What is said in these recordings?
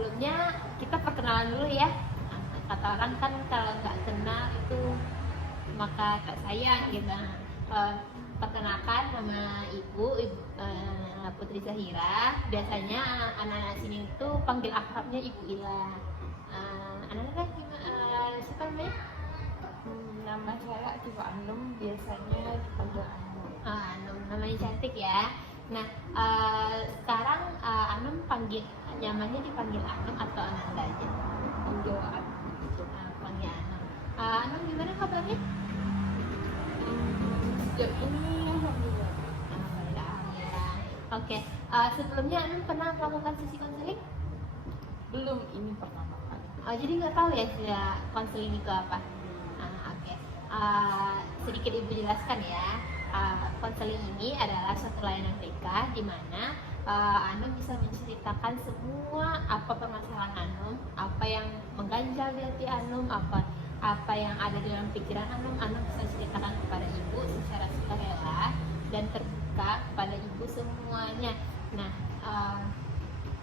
sebelumnya kita perkenalan dulu ya. Kata orang kan kalau nggak kenal itu maka tak sayang gitu. Perkenalkan, nama ibu Putri Zahira. Biasanya anak-anak sini itu panggil akrabnya Ibu Ila. Anak-anak gimana? Siapa namanya? Nama saya Ibu Anum, biasanya dipanggil Anum. Anum, namanya cantik ya. Nah, sekarang Anum nyamannya dipanggil Anum atau Ananda aja? Panggil Anum. Panggil Anum. Anum gimana kabarnya? Sejak ini alhamdulillah. Alhamdulillah. Oke, sebelumnya Anum pernah melakukan sesi konseling? Belum, ini pertama kali. Jadi nggak tahu ya sih konseling itu apa? Oke. Sedikit ibu jelaskan ya. Konseling ini adalah suatu layanan TK di mana Anum bisa menceritakan semua apa permasalahan Anum, apa yang mengganjal di hati Anum, apa yang ada di dalam pikiran Anum bisa ceritakan kepada ibu secara sukarela dan terbuka kepada ibu semuanya. Nah,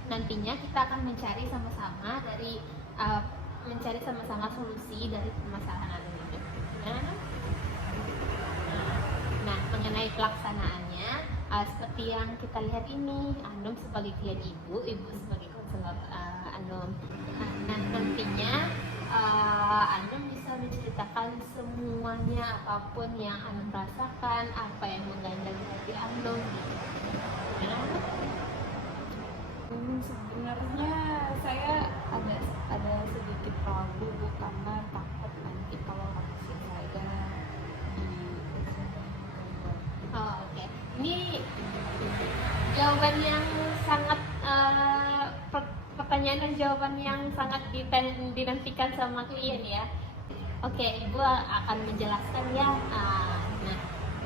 nantinya kita akan mencari sama-sama solusi dari permasalahan Anum ini. Nah, mengenai pelaksanaannya, seperti yang kita lihat ini, Anum sebagai klien ibu sebagai konselor Anum. Nah, nantinya Anum bisa menceritakan semuanya, apapun yang Anum rasakan, apa yang mengganjal di hati Anum. Sebenarnya saya ada sedikit ragu karena takut nanti kalau hasil saya Oke. Ini jawaban yang sangat pertanyaan dan jawaban yang sangat dinantikan sama klien ya. Oke, ibu akan menjelaskan ya. Nah,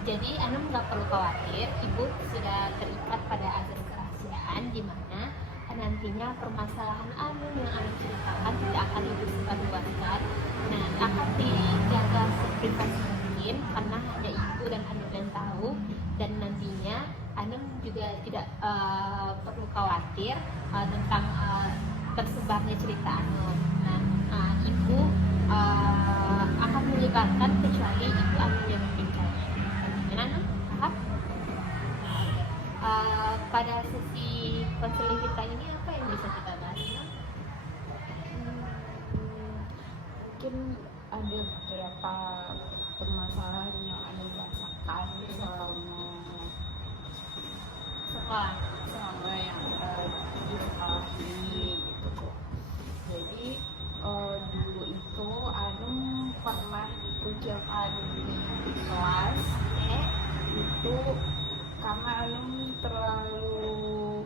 jadi Anum nggak perlu khawatir, ibu sudah terikat pada azas kerahasiaan di mana nantinya permasalahan Anum yang Anum ceritakan tidak akan ibu sebarluaskan. Nah, akan dijaga seprivasi mungkin karena hanya ibu dan Anum yang tahu, dan nantinya Anum juga tidak perlu khawatir tentang tersebarnya cerita Anum. Nah, ibu akan menyebarkan kecuali ibu Anum yang membimbingkannya. Gimana Anum? Paham? Pada sesi konseling kita ini apa yang bisa kita bahas? mungkin ada beberapa permasalahan yang Anda rasakan selama yang di sekolah ini gitu. Jadi dulu itu Anum pernah dikucilkan di kelas itu karena Anum terlalu,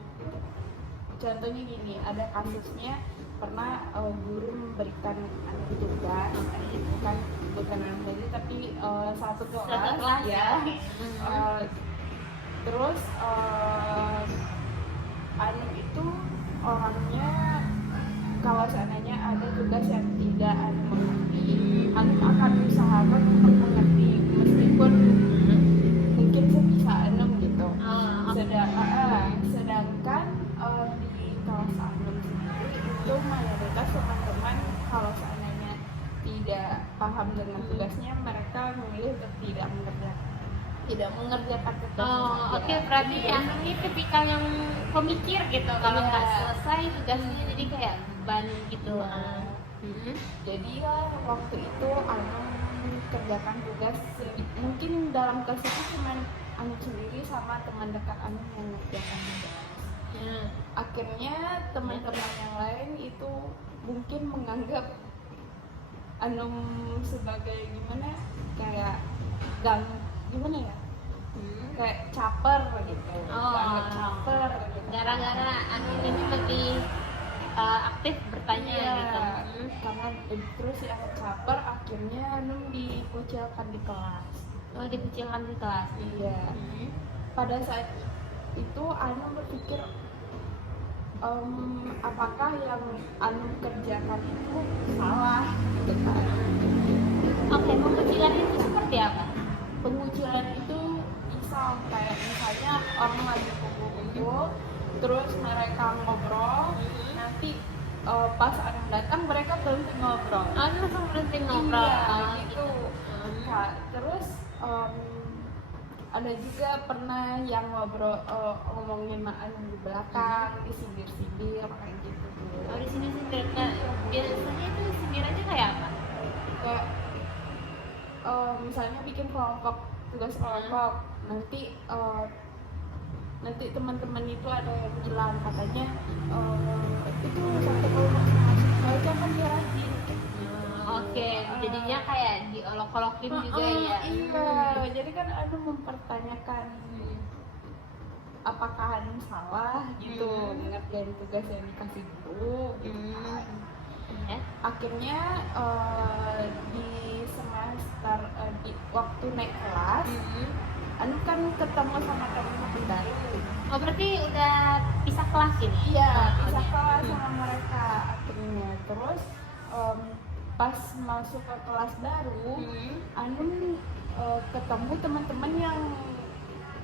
contohnya gini, ada kasusnya pernah guru memberikan anak tugas, bukan anak lagi tapi satu kelas ya. Terus Anum itu orangnya kalau seandainya ada tugas yang tidak Anum mengerti, Anum akan usahakan untuk mengerti meskipun mungkin sebisa Anum gitu. Sedangkan di kelas Anum sendiri itu mayoritas teman-teman kalau seandainya tidak paham dengan tugasnya, mereka memilih untuk tidak mengerjakan tugasnya. Oke, berarti Anum ini tipikal yang pemikir gitu. Kalau nggak selesai tugasnya jadi kayak beban gitu. Jadi ya waktu itu Anum kerjakan tugas, mungkin dalam kelas itu cuma Anum sendiri sama teman dekat Anum yang mengerjakan tugas. Akhirnya teman-teman yang lain itu mungkin menganggap Anum sebagai gimana, kayak gimana ya, kayak caper gitu. Caper gitu. Gara-gara Anum ini lebih aktif bertanya gitu. Karena terus yang caper, akhirnya Anum dikucilkan di kelas. Dikucilkan di kelas. Iya. Pada saat itu Anum berpikir, apakah yang Anum kerjakan itu salah gitu kan. Oke, pengucilan itu seperti apa? Pengucilan itu misalnya orang lagi kumpul-kumpul, terus mereka ngobrol, nanti pas Anam datang mereka berhenti ngobrol. Langsung berhenti ngobrol. Iya, Gitu. gitu. Kak, terus ada juga pernah yang ngobrol ngomongin Maan di belakang, disindir-sindir kayak gitu tuh. Oh, di sini sih biasanya itu sindirannya kayak apa? Kayak misalnya bikin kelompok, tugas kelompok, nanti teman-teman itu ada yang bilang katanya itu satu kelompok sama baca kan dia rajin. Oke, jadinya kayak diolok-olokin juga ya. Iya, jadi kan ada mempertanyakan apakah Anum salah gitu ngerjain tugas yang dikasih guru gitu kan. Ya. Akhirnya di semester di waktu naik kelas Anum kan ketemu sama teman-teman baru. Oh, berarti udah pisah kelas ini? Iya, Oh, bisa oke. kelas sama mereka akhirnya. Terus pas masuk ke kelas baru, Anum ketemu teman-teman yang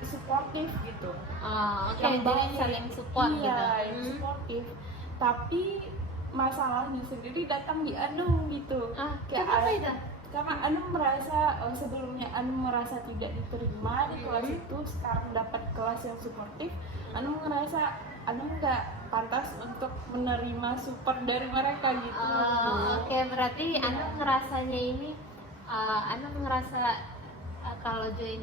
suportif gitu. Oh, oke, Yang jadi baik. saling support Iya, gitu. yang suportif. Tapi masalahnya sendiri datang di Anum gitu. Kayak Kenapa itu? karena Anum merasa sebelumnya Anum merasa tidak diterima di kelas itu, sekarang dapat kelas yang suportif, Anum ngerasa Anum nggak pantas untuk menerima support dari mereka gitu. Oke, berarti Anda ngerasanya ini, Anda ngerasa kalau join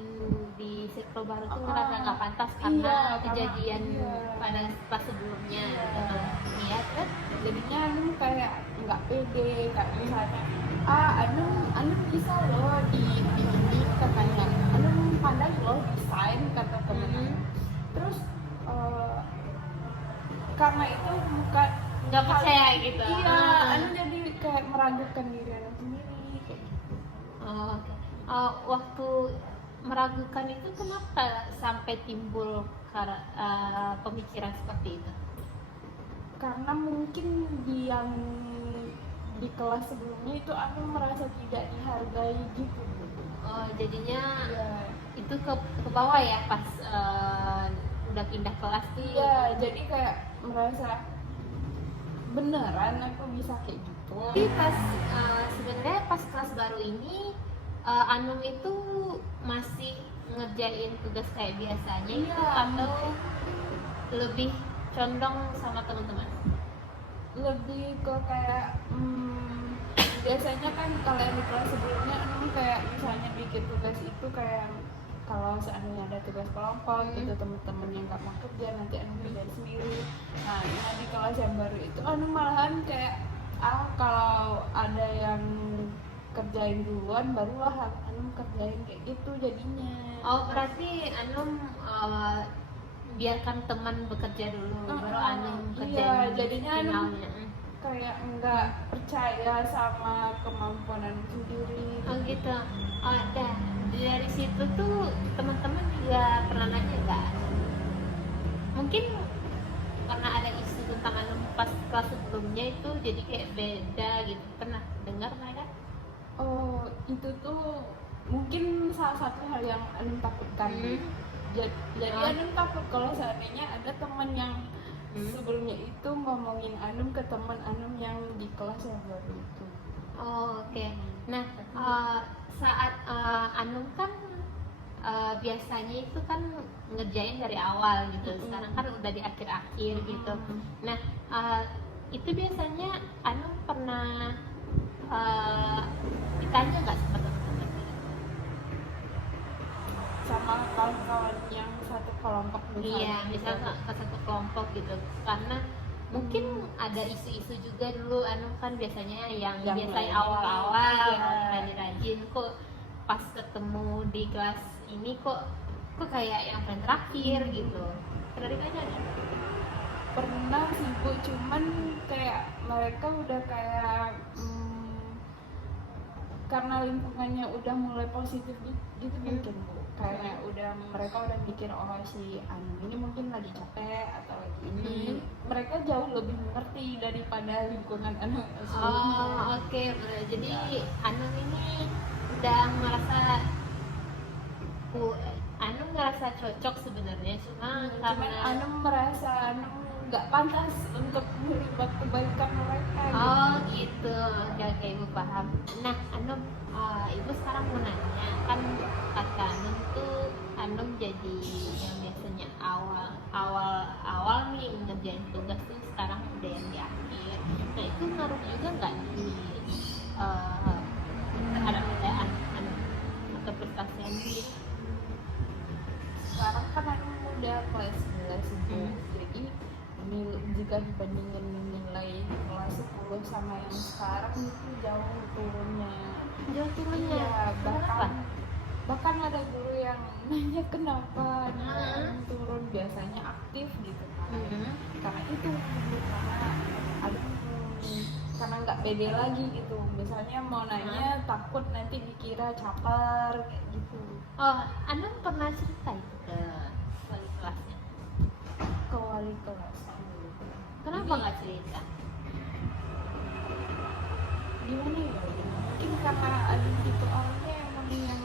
di circle baru tuh ngerasa nggak pantas karena Iya, kejadian iya. pada pas sebelumnya. Iya. Iya kan? Jadinya Anum kayak nggak pede, kayak misalnya Anum bisa loh di ini katanya, Anum pandai loh desain kata temen. Terus karena itu bukan Nggak percaya gitu. Iya, Anum jadi kayak meragukan diri Anum sendiri kayak gitu. Oke. Waktu meragukan itu kenapa sampai timbul pemikiran seperti itu? Karena mungkin di kelas sebelumnya itu aku merasa tidak dihargai gitu. Jadinya Iya. itu ke bawah ya pas udah pindah kelas tuh. Iya, jadi kayak merasa beneran aku bisa kayak gitu. Tapi pas sebenarnya pas kelas baru ini Anung itu masih ngerjain tugas kayak biasanya Iya, itu atau lebih condong sama teman-teman? Lebih ke kayak biasanya kan kalau yang di kelas sebelumnya Anum kayak misalnya bikin tugas itu kayak kalau seandainya ada tugas kelompok gitu, teman-teman yang nggak mau kerja nanti Anum kerjain sendiri. Nah di kelas yang baru itu Anum malahan kayak kalau ada yang kerjain duluan barulah Anum kerjain kayak gitu jadinya. Oh, berarti Anum biarkan teman bekerja dulu baru Anum kerjain. Iya, jadinya Anum finalnya. kayak nggak percaya sama kemampuan Anum sendiri. Oh gitu. Dari situ tuh teman-teman juga pernah nanya nggak? Mungkin karena ada isu tentang Anum pas kelas sebelumnya itu jadi kayak beda gitu. Pernah dengar mereka? Oh, itu tuh mungkin salah satu hal yang Anum takutkan. Jadi Anum takut kalau seandainya ada teman yang sebelumnya itu ngomongin Anum ke teman Anum yang di kelas yang baru itu. Oh, oke. Nah, saat Anum kan biasanya itu kan ngerjain dari awal gitu. Sekarang kan udah di akhir-akhir gitu. Nah, itu biasanya Anum pernah ditanya nggak sama teman-teman? Sama kawan-kawan yang satu kelompok Iya, misalnya ke satu kelompok gitu. Karena mungkin ada isu-isu juga dulu Anum kan biasanya yang biasanya awal-awal rajin-rajin kok pas ketemu di kelas ini kok kayak yang paling terakhir gitu. Pernah ditanya nggak? Pernah sih Bu, cuman kayak mereka udah kayak karena lingkungannya udah mulai positif gitu mungkin Bu. Kayaknya mereka udah mikir oh si Anum ini mungkin lagi capek atau lagi ini. Mereka jauh lebih mengerti daripada lingkungan Anum sebelumnya. Oh, oke. Jadi Anum ini udah merasa Anum ngerasa cocok sebenarnya cuma Cuman karena Anum merasa Anum nggak pantas untuk melibat kebaikan mereka gitu. Oh gitu, oke ibu paham. Nah Anum, ibu sekarang mau nanya, kan kata Anum tuh Anum jadi yang biasanya awal nih ngerjain tugas tuh sekarang udah yang di akhir. Nah itu ngaruh juga nggak di terhadap nilai Anum atau prestasi Anum gitu? Sekarang kan aku udah kelas 11 itu, jadi jika dibandingin nilai kelas 10 sama yang sekarang itu jauh turunnya. Jauh turunnya. Iya, Kenapa? bahkan ada guru yang nanya kenapa nilai turun, biasanya aktif gitu kan. Karena itu karena ada karena nggak pede lagi gitu, misalnya mau nanya takut nanti dikira caper kayak gitu. Oh, Anum pernah cerita itu ke wali kelasnya? Ke wali kelas Kenapa Jadi, nggak cerita? gimana ya, mungkin karena ada gitu orangnya emang yang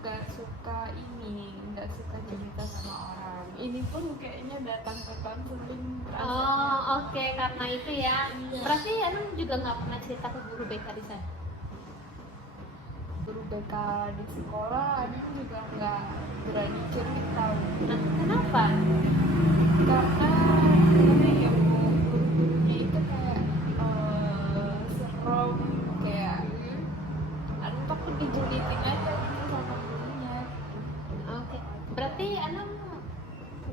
nggak suka cerita sama orang. Ini pun kayaknya datang ke konseling. Oh, oke, karena itu ya. Iya. Berarti Anum juga nggak pernah cerita ke guru BK di sana? Guru BK di sekolah ada juga nggak berani cerita. Nah, kenapa? Karena gimana ya, gurunya itu kayak serem, kayak aduh takut dijulitin aja gitu sama gurunya. Oke, berarti Anum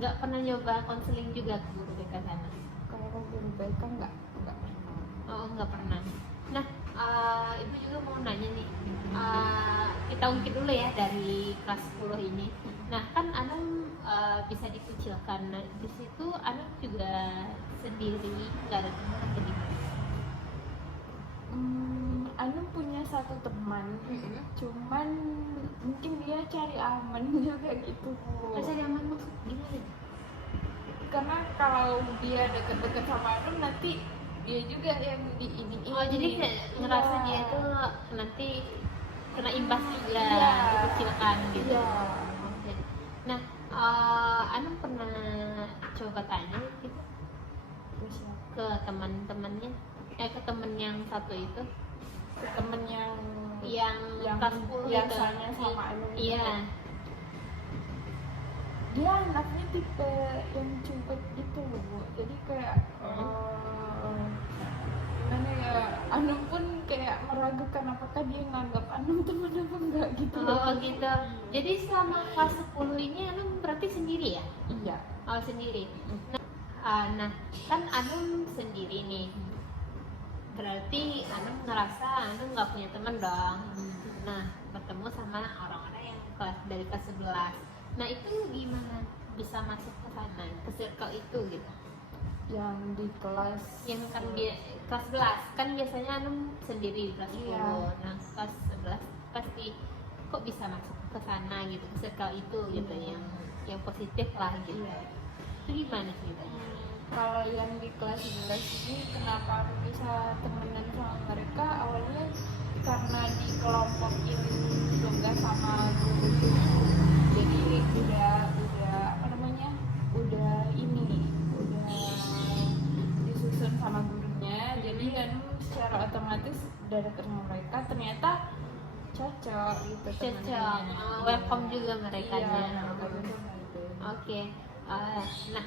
nggak pernah nyoba konseling juga ke guru BK sana? Kalau guru BK nggak pernah. Oh, nggak pernah. Nah, ibu juga mau nanya nih. Kita ungkit dulu ya dari kelas 10 ini. Nah, kan Anum bisa dikucilkan. Nah, di situ Anum juga sendiri, nggak ada teman atau gimana? Anu punya satu teman, cuman mungkin dia cari aman juga gitu. Masa nyaman maksud gimana? Karena kalau dia deket-deket sama Anu nanti dia juga yang di ini. Oh, jadi kayak ngerasa dia tuh nanti kena imbas juga, Iya. dikucilkan gitu. Iya. Oke. Nah, Anum pernah coba tanya gitu Terus ya, ke teman-temannya, ke temen yang satu itu, temen yang kelas 10 biasanya itu. sama Anu. Iya. Dia anaknya tipe yang cuek gitu Bu. Jadi kayak gimana ya, Anu pun kayak meragukan apakah dia nganggap Anu teman apa enggak gitu. Oh gitu. Jadi selama kelas 10 ini Anum berarti sendiri ya? Iya. Oh sendiri. Nah, kan Anum sendiri nih. Berarti Anum ngerasa Anum nggak punya teman dong. Nah, bertemu sama orang-orang yang dari kelas 11. Nah, itu gimana bisa masuk ke sana, ke circle itu gitu? Yang di kelas Yang kan dia kelas 11 kan biasanya Anum sendiri di kelas 10. Iya. Nah, kelas 11 pasti kok bisa masuk ke sana gitu, ke circle itu gitu, yang positif lah gitu. Iya. Itu gimana ceritanya? Kalau yang di kelas 11 ini kenapa aku bisa temenan sama mereka, awalnya karena dikelompokin tugas sama guru. Jadi udah apa namanya, udah disusun sama gurunya, jadi kan secara otomatis udah deket sama mereka, ternyata cocok gitu Cocok, temennya. welcome juga mereka Iya, nya. welcome. Oke, nah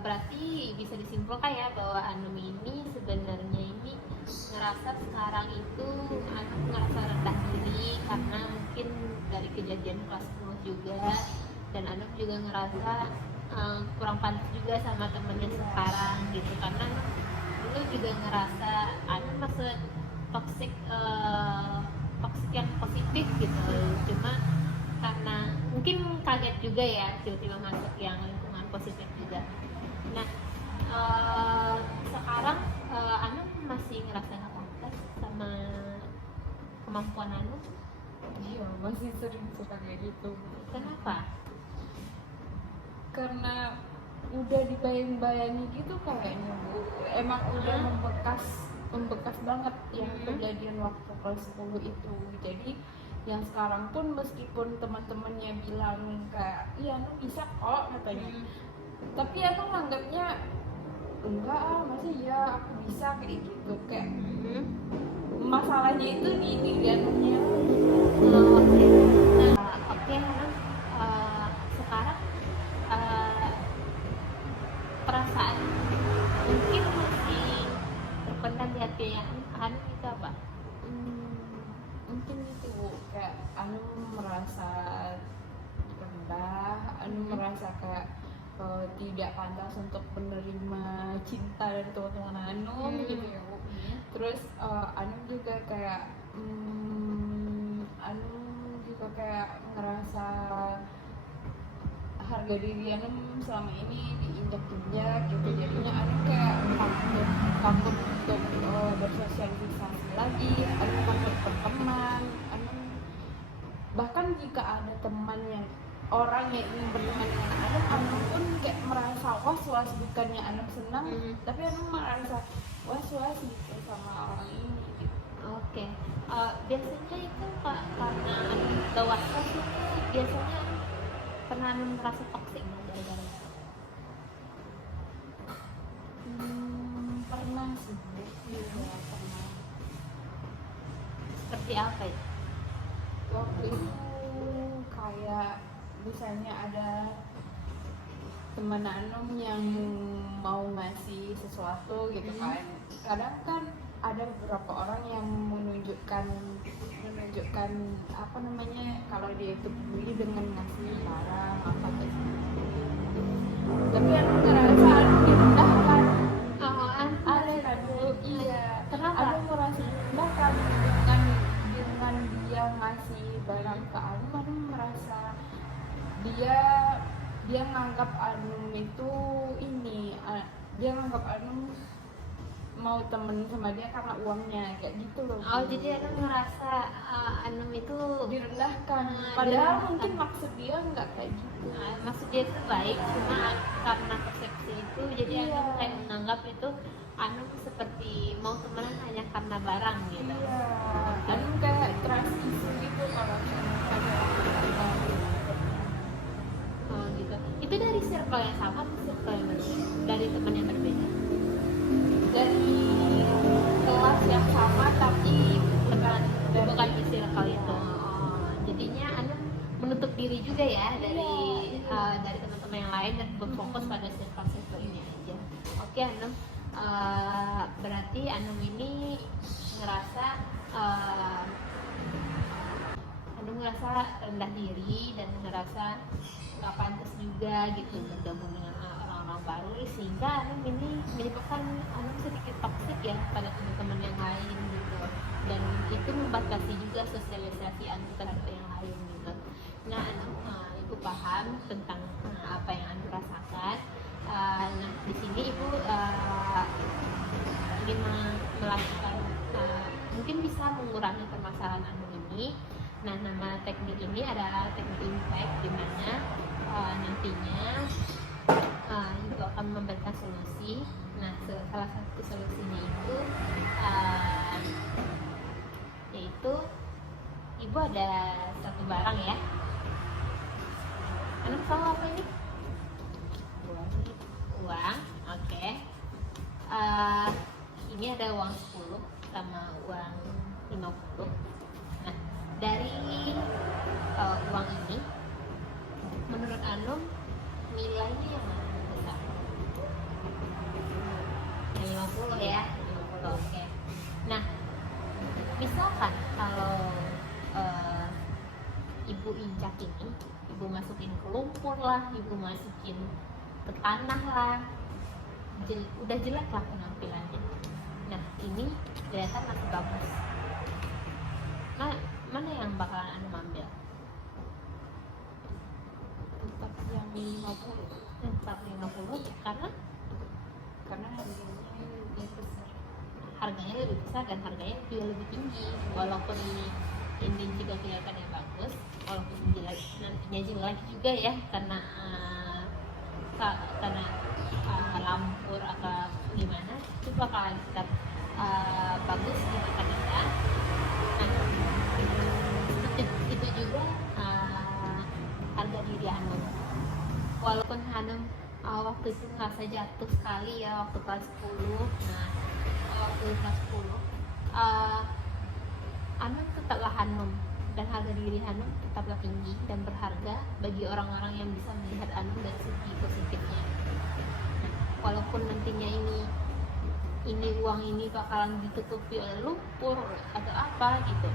berarti bisa disimpulkan ya bahwa Anum ini sebenarnya ini ngerasa sekarang itu Anum ngerasa rendah diri karena mungkin dari kejadian kelas 10 juga, dan Anum juga ngerasa kurang pantas juga sama temennya sekarang gitu, karena dulu juga ngerasa Anum masuk toxic yang positif gitu, cuma karena mungkin kaget juga ya tiba-tiba masuk yang lingkungan positif juga. Nah, sekarang Anum masih ngerasa nggak pantas sama kemampuan Anum? Iya, masih sering suka kayak gitu. Kenapa? Karena udah dibayang-bayangi gitu kayaknya Bu. Emang udah membekas banget yang kejadian waktu kelas 10 itu. Jadi yang sekarang pun meskipun teman-temannya bilang kayak iya lu bisa kok katanya, Tapi aku nganggapnya enggak masa ya aku bisa kayak gitu, kayak masalahnya itu di diriannya. Oh, oke. Nah, oke, Hanum. Sekarang eh, perasaan mungkin masih terpendam di hati Hanum itu apa? Mungkin itu kayak anu merasa rendah, anu Mhm. merasa kayak tidak pantas untuk menerima cinta dari teman-teman anu gitu ya Bu. Iya. Terus anu juga kayak anu juga kayak ngerasa harga diri anu selama ini diinjak-injak gitu, jadinya anu kayak takut untuk bersosialisasi lagi, anu takut berteman, anu bahkan jika ada teman yang orang yang ingin berteman dengan anu pun kayak merasa was-was, bukannya anu senang tapi anu merasa was-was gitu sama orang ini gitu. Oke. Biasanya itu karena dewasa itu biasanya pernah merasa toksik nggak gara-gara itu? Pernah sih Bu. Iya, pernah. Seperti apa ya? Waktu itu kayak misalnya ada teman Anum yang mau ngasih sesuatu gitu kan, kadang kan ada beberapa orang yang menunjukkan apa namanya, kalau dia itu peduli dengan ngasih barang apa gitu, tapi Anum ngerasa Anum direndahkan. Ada kan Bu? Iya. Kenapa? Anum merasa direndahkan dengan dia ngasih barang ke Anum merasa dia nganggap Anum itu dia nganggap Anum mau temen sama dia karena uangnya, kayak gitu loh. Oh, jadi Anum merasa Anum itu direndahkan, padahal direndahkan. mungkin maksud dia nggak kayak gitu. Maksud dia itu baik, cuma karena persepsi itu jadi Iya. Anum kayak menganggap itu Anum seperti mau temenan hanya karena barang gitu. Iya, Anum kayak trust issue gitu kalau misalnya ada Oh gitu. Itu dari circle yang sama atau circle yang berbeda? Dari teman yang berbeda? dari kelas yang sama tapi Bukan di circle itu. Jadinya Anum menutup diri juga ya dari teman-teman yang lain dan berfokus pada circle ini aja. Oke Anum, berarti Anum ini ngerasa rendah diri dan ngerasa nggak pantas juga gitu bergabung dengan orang-orang baru, sehingga Anum ini menyebabkan Anum sedikit toksik ya pada teman-teman yang lain gitu, dan itu membatasi juga sosialisasi Anum terhadap yang lain gitu. Nah Anum, Ibu paham tentang apa yang Anum rasakan. Nah di sini Ibu ingin melakukan mungkin bisa mengurangi permasalahan Anum ini. Nah, nama teknik ini adalah teknik impact, di mana nantinya Ibu akan memberikan solusi. Nah, salah satu solusinya itu yaitu Ibu ada satu barang ya. Anak tahu apa ini? Uang, oke. Ini ada uang 10 sama uang 50. Nah, dari uang ini menurut Anum nilainya yang mana besar? Yang 50 ya, 50, oke. Nah, misalkan kalau Ibu injak ini, Ibu masukin ke lumpur lah, Ibu masukin ke tanah lah, udah jelek lah penampilannya. Nah, ini kelihatan masih bagus. Mana yang bakalan Anum ambil? tetap yang 50. Tetap 50 karena Harganya lebih besar. harganya lebih besar dan harganya juga lebih tinggi. Walaupun ini juga kelihatannya bagus, walaupun jelek nantinya jelek juga ya karena lampur atau gimana, itu bakalan tetap bagus di mata kita. Nah, itu juga harga diri Hanum. Walaupun Hanum waktu itu ngerasa jatuh sekali ya waktu kelas 10. Nah, waktu kelas 10 Hanum tetaplah Hanum, dan harga diri Hanum tetaplah tinggi dan berharga bagi orang-orang yang bisa melihat Hanum dari segi positifnya. Nah, walaupun nantinya ini uang ini bakalan ditutupi oleh lumpur atau apa gitu,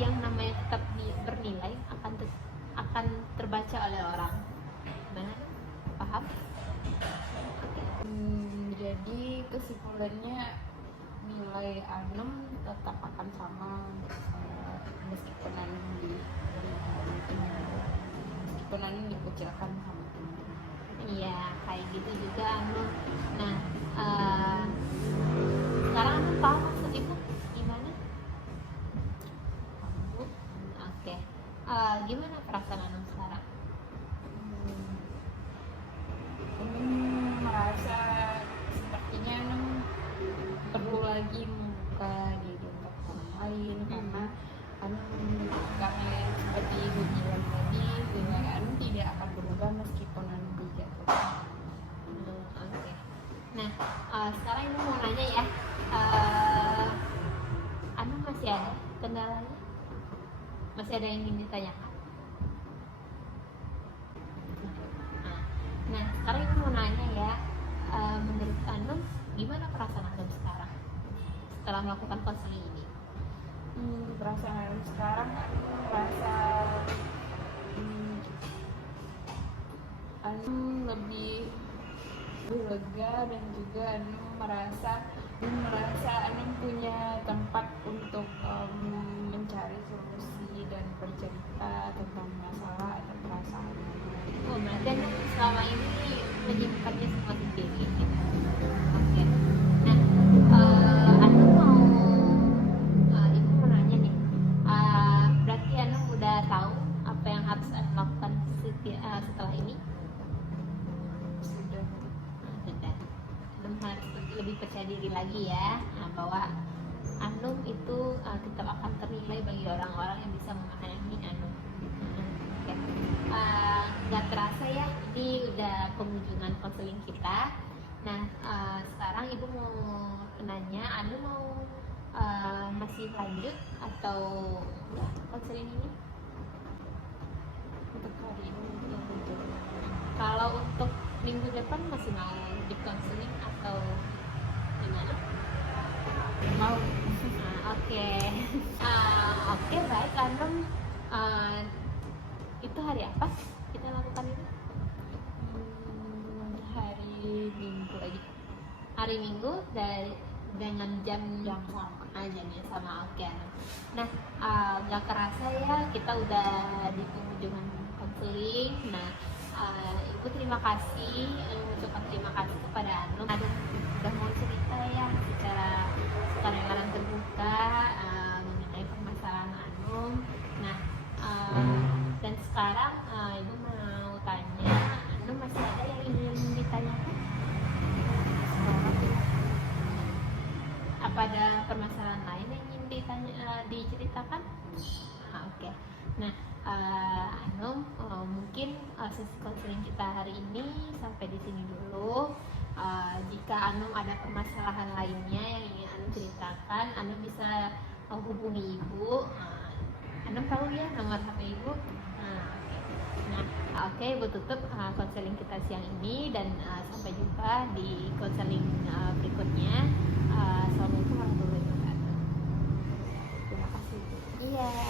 yang namanya tetap bernilai akan terbaca oleh orang. Gimana? Paham? Jadi kesimpulannya nilai Anem tetap akan sama, meskipun Anem meskipun Anem dikucilkan sama teman. Iya, kayak gitu juga Hanum. Nah, sekarang Hanum tahu maksud ibu gimana? Oke. Gimana perasaan Hanum sekarang? Merasa sepertinya Anem perlu lagi membuka diri untuk orang lain, karena karena seperti ibu bilang tadi, bahwa Anem tidak akan berubah meskipun Anem dijatuhkan. Oke. Nah, sekarang ibu mau nanya ya, Hanum masih ada kendalanya? Masih ada yang ingin ditanyakan? Nah, sekarang ibu mau nanya ya, menurut Hanum gimana perasaan Hanum sekarang setelah melakukan konseling ini? Perasaan Anem sekarang merasa Anem lebih lega, dan juga Anem merasa Anem punya tempat untuk mencari solusi dan bercerita tentang masalah atau perasaan. Oh, berarti Hanum selama ini menyimpannya semua sendiri gitu. Oke. Nah, Hanum ibu mau nanya nih, berarti Hanum udah tahu apa yang harus Hanum lakukan setelah ini? Sudah. Sudah. Hanum harus lebih percaya diri lagi ya, bahwa Hanum itu tetap akan ternilai bagi orang-orang yang bisa memahami Hanum. Oke. Nggak terasa ya, ini udah pengunjungan konseling kita. Nah, sekarang ibu mau nanya, Hanum mau masih lanjut atau enggak konseling ini? Untuk hari ini mungkin begitu. Kalau untuk minggu depan masih mau di konseling atau gimana? Mau. Oke. Oke, baik Hanum. Itu hari apa kita lakukan ini? Hari Minggu lagi. Hari Minggu dengan jam sama. jamnya sama. Oke. Nah, nggak kerasa ya kita udah di penghujung konseling. Nah, Ibu terima kasih, mengucapkan terima kasih kepada Hanum. Udah mau cerita ya secara sukarela terbuka mengenai permasalahan Hanum. Nah, dan sekarang Ibu mau tanya, Hanum masih ada yang ingin ditanyakan? Apa ada permasalahan lain yang ingin diceritakan? Oke. Nah, Hanum, mungkin sesi konseling kita hari ini sampai di sini dulu. Jika Hanum ada permasalahan lainnya yang ingin Hanum ceritakan, Hanum bisa hubungi Ibu. Hanum tahu ya nomor HP Ibu. Nah, oke, Ibu tutup konseling kita siang ini, dan sampai jumpa di konseling berikutnya. Assalamualaikum warahmatullahi wabarakatuh. Terima kasih. Iya.